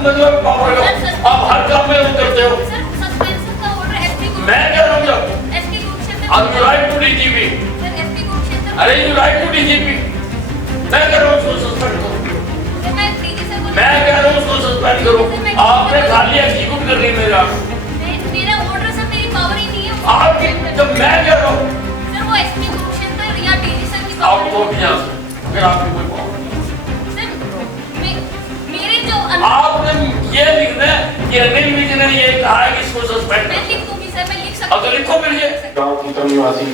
मतलब पावर का आप हर काम में उतरते हो। सस्पेंशन का ऑर्डर एसपी को मैं कह रहा हूँ जब एसपी को क्षेत्र अब you write to DGP, sir SP को क्षेत्र अरे यू राइट टू डीजीपी, मैं कह रहा हूँ उसको सस्पेंड करो, सर मैं डीजी सर को मैं कह रहा हूँ उसको सस्पेंड करो। आपने खाली एग्जीक्यूट कर ली मेरा ऑर्डर सर, मेरी पावर ही नहीं है आपकी, जब मैं कह रहा हूँ सर, वो एसपी को क्षेत्र या डीजी सर की आप पावर तो यहाँ से फिर आपकी कोई पावर नहीं। सर मेरे जो आपने ये लिखना है कि अनिल विज ने ये कहा है कि इसको सस्पेंड मैं लिख दूंगी सर, मैं लिख सकती अब तो लिखो फिर ये। गांव की निवासी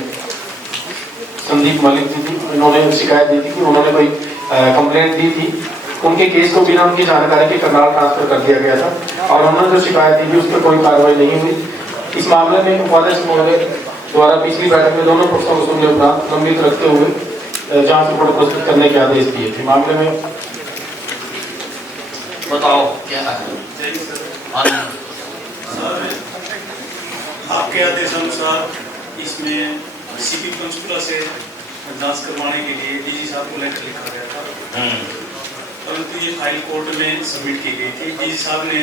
संदीप मलिक जी थी, इन्होंने शिकायत दी थी कि उन्होंने कोई कंप्लेंट दी थी, उनके केस को बिना उनकी जानकारी के करनाल ट्रांसफर कर दिया गया था और उन्होंने जो शिकायत दी थी उस पर कोई कार्रवाई नहीं हुई। इस मामले में उपाध्यक्ष महोदय द्वारा पिछली बैठक में दोनों पक्षों को सुनने उपरांत लंबित रखते हुए जांच रिपोर्ट प्रस्तुत करने के आदेश दिए थे। मामले में बताओ क्या है? आपके आदेश अनुसार इसमें सीपी पंचकुला से जांच करवाने के लिए डीजी साहब को लेटर लिखा गया था, परंतु ये फाइल कोर्ट में सबमिट की गई थी। डीजी साहब ने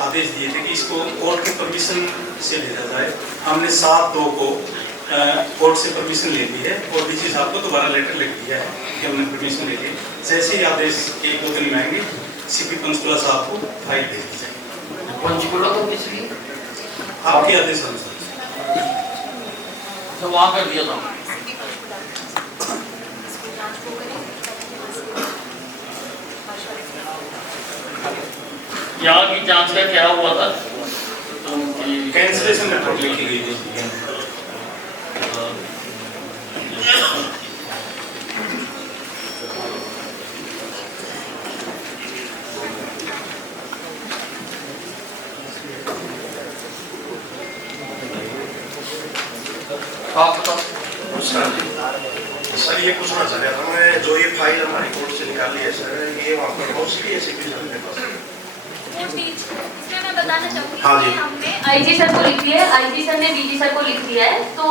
आदेश दिए थे कि इसको कोर्ट के परमिशन से भेजा जाए। हमने 7/2 को कोर्ट से परमिशन ले ली है और डीजी साहब को दोबारा लेटर लिख दिया है कि हमने परमिशन ले ली। जैसे ही आदेश 1-2 दिन में आएंगे सीपी पंचकुला साहब को फाइल भेज दी जाएगी। पंचकुला तो किस लिए? आपके आदेश अनुसार तो वहाँ कर दिया था। यहाँ की जांच का क्या हुआ था? कैंसलेशन रिपोर्ट लिखी गई थी। सर ये पूछना चाह रहा था मैं, जो ये फाइल हमारी कोर्ट से निकाल ली है सर, ये वहाँ पर पहुँच गई है सीपी सर के पास? इसमें मैं बताना चाहूँगी हाँ जी। कि हमने आईजी सर को लिख दिया है, आईजी सर ने डीजी सर को लिख दिया है, तो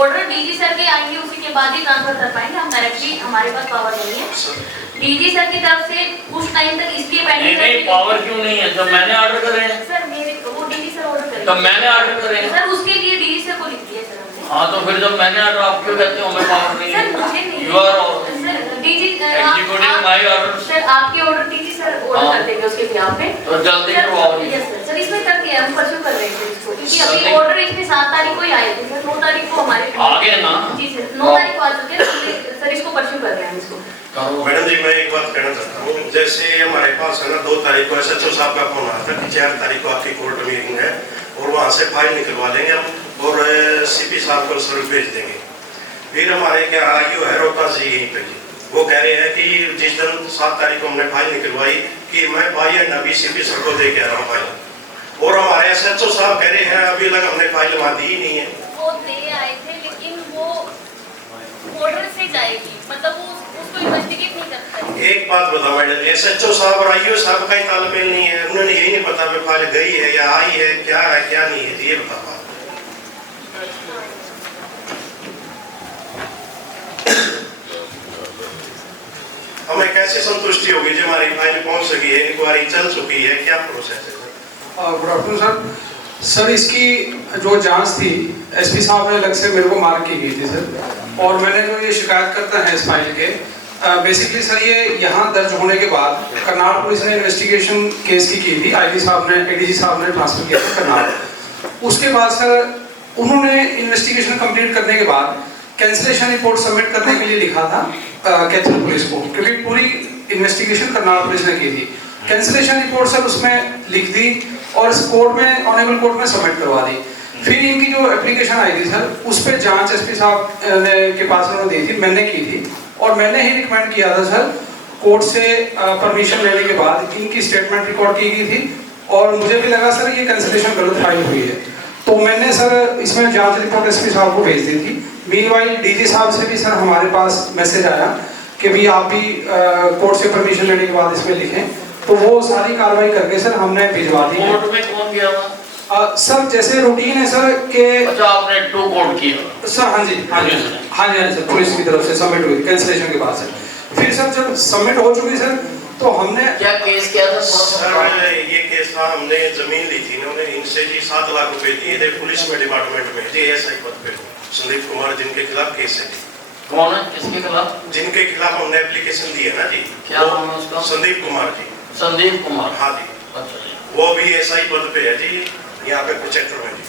ऑर्डर डीजी सर के आएंगे उसी के बाद ही ट्रांसफर कर पाएंगे हम डायरेक्टली, हमारे पास पावर नहीं है। डीजी सर की तरफ से उस टाइम तक इसलिए पेंडिंग नहीं पावर क्यों नहीं है? जब मैंने ऑर्डर करे हैं सर मेरे वो डीजी सर ऑर्डर करेंगे। तब मैंने ऑर्डर करे हैं सर उसके लिए डीजी सर को लिख दिया सर हमने। हाँ तो फिर जब मैंने ऑर्डर आप क्यों कहते हो मैं पावर नहीं सर है? मुझे नहीं You are sir DG executing my order. Sir आपके ऑर्डर डीजी सर ऑर्डर हाँ। कर देंगे उसके खिलाफ में। तो जल्दी करवाओ ये। यस सर इसमें कर दिया, हम परस्यू कर रहे थे इसको क्योंकि अभी जल्दी। ऑर्डर इसमें 7 तारीख को ही आए थे सर, 9 तारीख को हमारे आ गए ना? जी सर 9 तारीख को आ चुके हैं सर, इसको परस्यू कर रहे हैं हम इसको। मैडम जी मैं एक बात कहना चाहता हूँ, जैसे हमारे पास है ना 2 तारीख को SHO साहब का फोन आया था कि 4 तारीख को आपकी कोर्ट मीटिंग है और वहाँ से फाइल निकलवा लेंगे हम और सीपी साहब को सर भेज देंगे। फिर हमारे क्या आईओ है रोहतास जी यहीं पे, वो कह रहे हैं कि जिस दिन 7 तारीख को हमने फाइल निकलवाई कि मैं भाई नबी सीपी सर को दे के आ रहा हूँ फाइल, और हमारे SHO साहब कह रहे हैं अभी तक हमने फाइल वहाँ दी ही नहीं है। वो दे आए थे लेकिन वो ऑर्डर से जाएगी, मतलब वो उसको इन्वेस्टिगेट नहीं करता है। एक बात बताओ मैडम, SHO साहब और आईओ साहब का ही तालमेल नहीं है, उन्होंने यही नहीं पता मैं फाइल गई है या आई है, क्या नहीं है, ये बताओ। हमें कैसे संतुष्टि होगी जब हमारी फाइल पहुंच सकी है, इंक्वायरी चल चुकी है, क्या प्रोसेस है? गुड आफ्टरनून सर, इसकी जो जांच थी एसपी साहब ने अलग से मेरे को मार्क की गई थी सर, और मैंने जो ये शिकायत करता है इस फाइल के बेसिकली सर ये यहाँ दर्ज होने के बाद करनाल पुलिस ने इन्वेस्टिगेशन केस की थी, आईजी साहब ने एडीजी साहब ने ट्रांसफर किया था करनाल। उसके बाद सर उन्होंने इन्वेस्टिगेशन कंप्लीट करने के बाद कैंसिलेशन रिपोर्ट सबमिट करने के लिए लिखा था कैथल पुलिस को, क्योंकि पूरी इन्वेस्टिगेशन करनाल पुलिस ने की थी। कैंसिलेशन रिपोर्ट सर उसमें लिख दी और कोर्ट में ऑनरेबल कोर्ट में सबमिट करवा दी। फिर इनकी जो एप्लीकेशन आई थी सर उस पर जांच एसपी साहब के पास उन्होंने दी थी, मैंने की थी, और मैंने ही रिकमेंड किया था सर कोर्ट से परमिशन लेने के बाद इनकी स्टेटमेंट रिकॉर्ड की गई थी, और मुझे भी लगा सर ये कैंसिलेशन गलत फाइल हुई है, तो मैंने सर इसमें जांच रिपोर्ट एसपी साहब को भेज दी थी। मीनवाइल डीजी साहब से भी सर हमारे पास मैसेज आया कि भी आप भी कोर्ट से परमिशन लेने के बाद इसमें लिखें, तो वो सारी कार्रवाई करके सर हमने भिजवा दी। कोर्ट में कौन गया था? सर जैसे रूटीन है सर के अच्छा आपने 2 कोर्ट किया सर? हाँ जी सर, पुलिस की तरफ से सबमिट हुई कैंसिलेशन के बाद सर। फिर सर जब सबमिट हो चुकी सर तो हमने क्या केस किया था? सर ये केस था, हमने जमीन ली थी, इन्होंने इनसे जी 7 लाख रुपए दिए थे पुलिस में डिपार्टमेंट में जी एएसआई पद पे संदीप कुमार, जिनके खिलाफ केस है जी। कौन है, किसके खिलाफ? जिनके खिलाफ हमने एप्लीकेशन दी है ना जी। क्या नाम है उसका? संदीप कुमार जी। संदीप कुमार। हाँ जी, अच्छा जी। वो भी एएसआई पद पे है जी, यहाँ पे कुरुक्षेत्र में जी,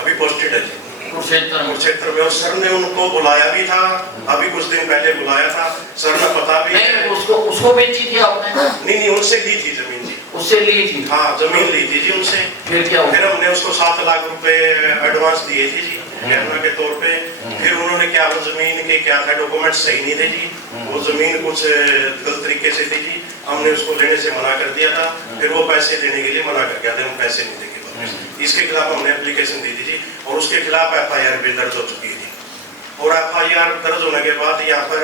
अभी पोस्टेड है जी कुरुक्षेत्र में। और सर ने उनको बुलाया भी था, अभी कुछ दिन पहले बुलाया था, सर ने पता भी नहीं, उसको बेची थी आपने? नहीं, उनसे ली थी जमीन जी। उससे ली थी? हाँ, जमीन ली थी जी उनसे। फिर क्या हुआ? फिर हमने उसको 7 लाख रुपए एडवांस दिए थे जी, गहना के तौर पे। फिर उन्होंने क्या, वो जमीन के क्या था, डॉक्यूमेंट सही नहीं थे जी, वो जमीन कुछ गलत तरीके से थी जी, हमने उसको लेने से मना कर दिया था। फिर वो पैसे देने के लिए मना कर गया था, हम पैसे नहीं देंगे। इसके खिलाफ हमने एप्लीकेशन दी थी जी, और उसके खिलाफ एफआईआर भी दर्ज हो चुकी है। और एफआईआर दर्ज होने के बाद यहाँ पर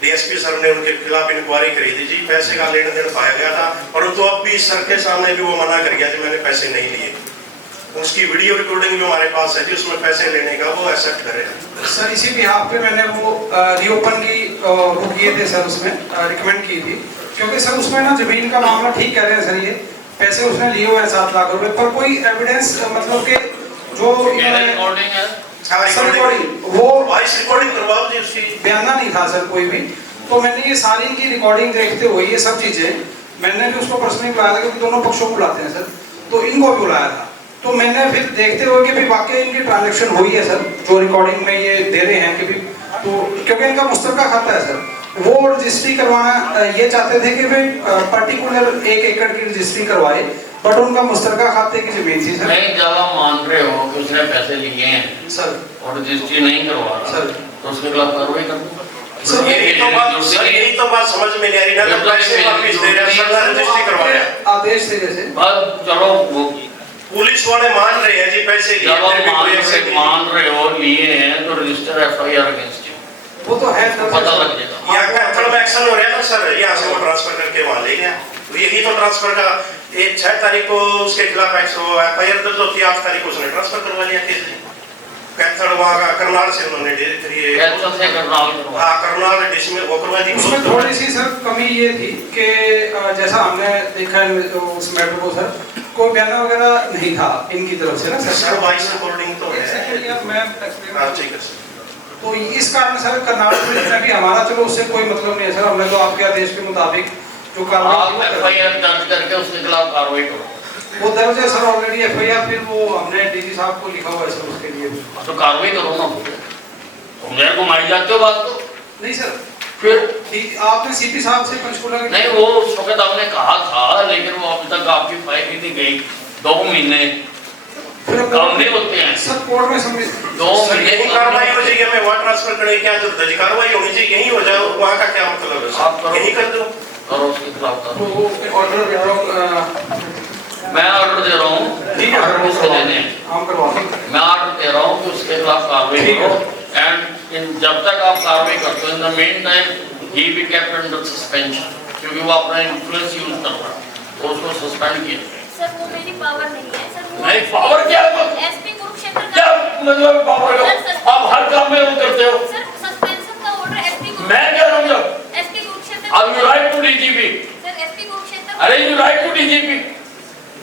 डीएसपी सर ने उनके खिलाफ इंक्वायरी करी थी जी, पैसे का लेन देन पाया गया था, परंतु अब भी सर के सामने भी वो मना कर गया कि मैंने पैसे नहीं लिए। उसकी वीडियो रिकॉर्डिंग भी हमारे पास है जी, उसमें पैसे लेने का वो एक्सेप्ट करेगा। सर इसी बिहाफ पे मैंने वो रीओपन की वो किए थे सर, उसमें रिकमेंड की थी, क्योंकि सर उसमें ना जमीन का मामला ठीक कह रहे हैं सर, ये पैसे उसने लिए हुए हैं 7 लाख रुपए, पर कोई एविडेंस मतलब के जो रिकॉर्डिंग है सर वो वॉइस रिकॉर्डिंग करवाओ जी, उसकी बयाना नहीं था सर कोई भी। तो मैंने ये सारी इनकी रिकॉर्डिंग देखते हुए ये सब चीजें मैंने भी उसको पर्सनली बुलाया था, क्योंकि दोनों पक्षों को बुलाते हैं सर, तो इनको भी बुलाया था। तो मैंने फिर देखते हुए कि भी वाकई इनकी ट्रांजैक्शन हुई है सर, जो रिकॉर्डिंग में ये दे रहे हैं कि भी, तो क्योंकि इनका मुश्तरका खाता है सर, वो रजिस्ट्री करवाना ये चाहते थे कि भाई पर्टिकुलर 1 एकड़ की रजिस्ट्री करवाए, बट उनका मुश्तरका खाते की जमीन थी सर। नहीं, जब आप मान रहे हो कि उसने पैसे लिए हैं सर और रजिस्ट्री नहीं करवा रहा सर, तो उसके खिलाफ कार्रवाई कर दो। सर यही तो बात समझ में नहीं आ रही ना, तो पैसे वापस दे रहे हैं, सर ने रजिस्ट्री करवाया, आदेश थे जैसे। बस चलो, वो पुलिस वाले मान रहे हैं जी पैसे लिए, जब आप मान रहे हो लिए हैं तो रजिस्टर एफआईआर अगेंस्ट यू, वो तो है पता लग जाएगा। यहाँ का थर्ड में एक्शन हो रहा है ना सर, यहाँ से वो ट्रांसफर करके वहाँ ले गया, तो यही तो ट्रांसफर का 6 तारीख को उसके खिलाफ एफआईआर दर्ज होती है, 8 तारीख को उसने ट्रांसफर करवा लिया केस। कैथल वहाँ का करनाल से उन्होंने करनाल डिश में वो करवा दी। उसमें थोड़ी सी सर कमी ये थी कि जैसा हमने देखा उस मैटर को सर, कोई बयाना वगैरह नहीं था इनकी तरफ से ना सर, वॉइस रिकॉर्डिंग तो है। ठीक है सर, तो इस कारण सर करनाल पुलिस ने भी हमारा, चलो उससे कोई मतलब नहीं है सर, हमने तो आपके आदेश के मुताबिक जो कार्रवाई एफआईआर दर्ज करके उसके खिलाफ कार्रवाई करो। वो दर्ज है सर ऑलरेडी एफआईआर, फिर वो हमने डीजी साहब को लिखा हुआ है सर उसके लिए। तो कार्रवाई करो ना, तुम मेरे को मारी जाते हो बात तो। नहीं सर, फिर आपने सीपी साहब से पंचकूला के नहीं, वो उस वक्त आपने कहा था, लेकिन वो अभी तक आपकी फाइल ही नहीं गई। 2 महीने काम नहीं होते हैं सर, कोर्ट में समझ 2 महीने यही कार्रवाई हो जाएगी, हमें वहाँ ट्रांसफर करने की क्या जरूरत है, कार्रवाई होनी चाहिए, यही हो जाए, वहाँ का क्या मतलब है, आप करो, यही कर दो, करो उसके खिलाफ करो। तो ऑर्डर मैं ऑर्डर दे रहा हूँ, ठीक है सर, उसको देने हैं, हम करवा दें। मैं ऑर्डर दे रहा हूँ कि उसके खिलाफ कार्रवाई करो, एंड जब तक आप कार्रवाई करते हो, in the main time he be kept under suspension, क्योंकि वो अपना इन्फ्लुएंस यूज कर रहा है, तो उसको सस्पेंड किया। सर वो मेरी पावर नहीं है सर, वो नहीं, पावर क्या है? एसपी कुरुक्षेत्र क्या मतलब पावर का? आप हर काम में वो करते हो। सर सस्पेंशन का ऑर्डर एसपी कुरुक्षेत्र, मैं कह रहा हूँ जब एसपी कुरुक्षेत्र, अब you write to DGP, sir SP Kurukshetra, अरे यू राइट टू डीजीपी,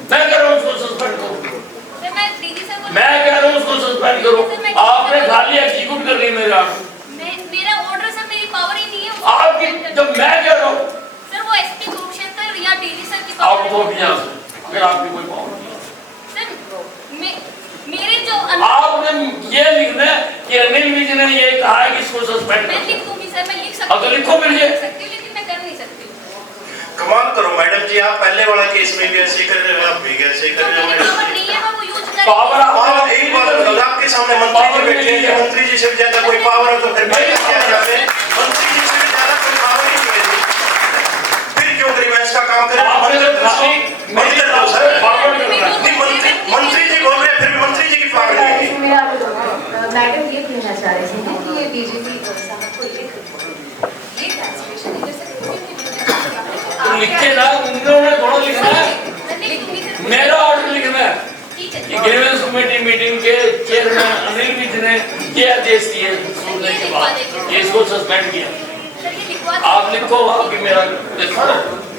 मैं कह रहा हूँ उसको सस्पेंड करो। सर मैं डीजी सर को, मैं कह रहा हूँ उसको सस्पेंड करो। आपने खाली एग्जीक्यूट कर ली मेरा ऑर्डर सर, मेरी पावर ही नहीं है आपकी, जब मैं कह रहा हूँ सर, वो एसपी कुरुक्षेत्र या डीजी सर की आप पावर तो भी यहाँ से, फिर आपकी कोई पावर नहीं है। सर मेरे जो आपने ये लिखना है कि अनिल विज ने ये कहा है कि इसको सस्पेंड मैं कर। लिख दूंगी सर, मैं लिख सकती अब तो लिखो फिर ये। लेकिन मैं कर नहीं सकती। कमाल करो मैडम जी, आप पहले वाला केस में भी ऐसे कर रहे हो, आप भी ऐसे कर रहे हो। पावर नहीं है, मैं वो यूज कर पावर आप एक बार बताओ, आपके सामने मंत्री जी बैठे हैं, मंत्री जी से ज्यादा कोई पावर है तो फिर क्या जाते, मंत्री जी से ज्यादा कोई पावर ही नहीं है, फिर क्यों ग्रीवेंस का काम करें? मंत्री जी बोल रहे हैं, फिर भी मंत्री जी की पावर नहीं है। मैडम ये कहना चाह रहे थे ना कि ये डीजीपी साहब को ये ट्रांसलेशन इधर से लिखे ना, उन्होंने थोड़ा लिखना है, मेरा ऑर्डर लिखना है। ये ग्रीवेंस कमेटी मीटिंग के चेयरमैन अनिल विज ने ये आदेश दिए सुनने के बाद ये इसको सस्पेंड किया। सर ये लिखवा आप लिखो कि मेरा लिखो।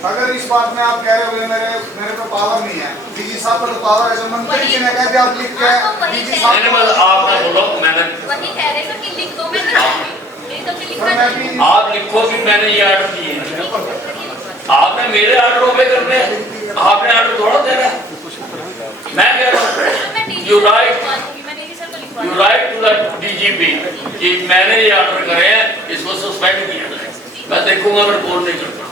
अगर इस बात में आप कह रहे हो मेरे पे पावर नहीं है, डीजी साहब पर तो पावर है, जो मंत्री जी ने कहा कि आप लिख के डीजी साहब मैंने बस आपने बोलो, मैंने वही कह रहे थे कि लिख दो, मैं लिख दूंगी। मेरी तरफ से लिखना चाहिए। आप लिखो कि मैंने ये ऑर्डर दिए हैं। आपने मेरे ऑर्डर ओबे करने हैं, आपने ऑर्डर थोड़ा देना है। मैं कह रहा हूँ you write to the DGP कि मैंने ये ऑर्डर करे हैं, इसको सस्पेंड किया जाए। मैं देखूंगा, मैं रिपोर्ट नहीं करता।